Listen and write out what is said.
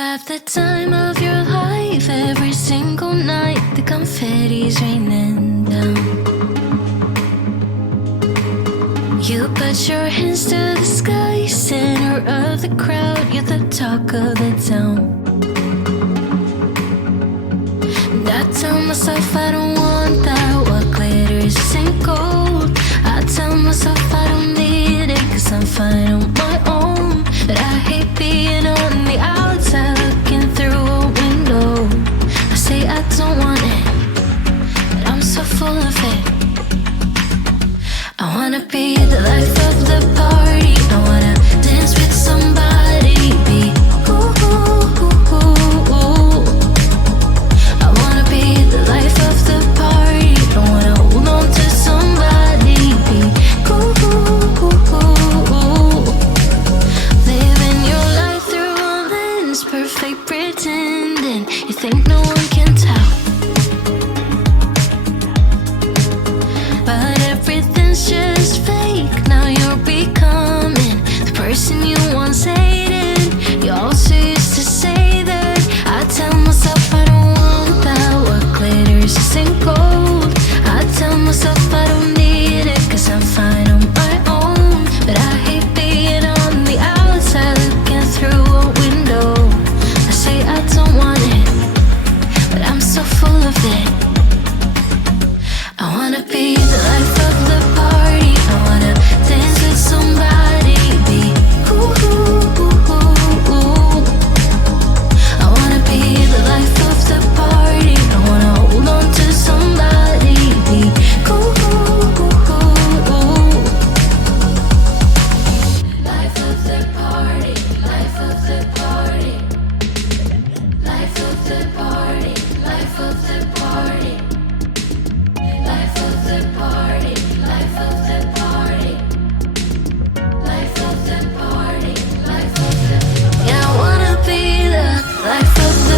Have the time of your life every single night. The confetti's raining down. You put your hands to the sky, center of the crowd. You're the talk of the town. And I tell myself I don't want that. What glitters isn't gold. I tell myself I don't need it, 'cause I'm fine on my own. But I hate being on the outside looking through a window. I say I don't want it, but I'm so full of it. I wanna be the life of the party. I wanna dance with somebody, be ooh, ooh, ooh, ooh, ooh. I wanna be the life of the party. I wanna hold on to somebody, be ooh, ooh, ooh, ooh, ooh. Living your life through a lens, perfect pretending. You think no one can tell, but everything's just fake. Now you're becoming the person you once hated. You also used to say that. I tell myself I don't want that. What glitters isn't gold. I tell myself I don't need it, 'cause I'm fine on my own. But I hate being on the outside looking through a window. I say I don't want it, but I'm so full of it. I wanna be the life of the party. I wanna dance with somebody, be ooh, ooh, ooh, ooh, ooh. I wanna be the life of the party. I wanna hold on to somebody, be ooh, ooh, ooh, ooh, ooh. Life of the party, life of the party, life of the party, life of the party. Life of the party, life of the party, life of the party, life of the party. Yeah, I wanna be the life of the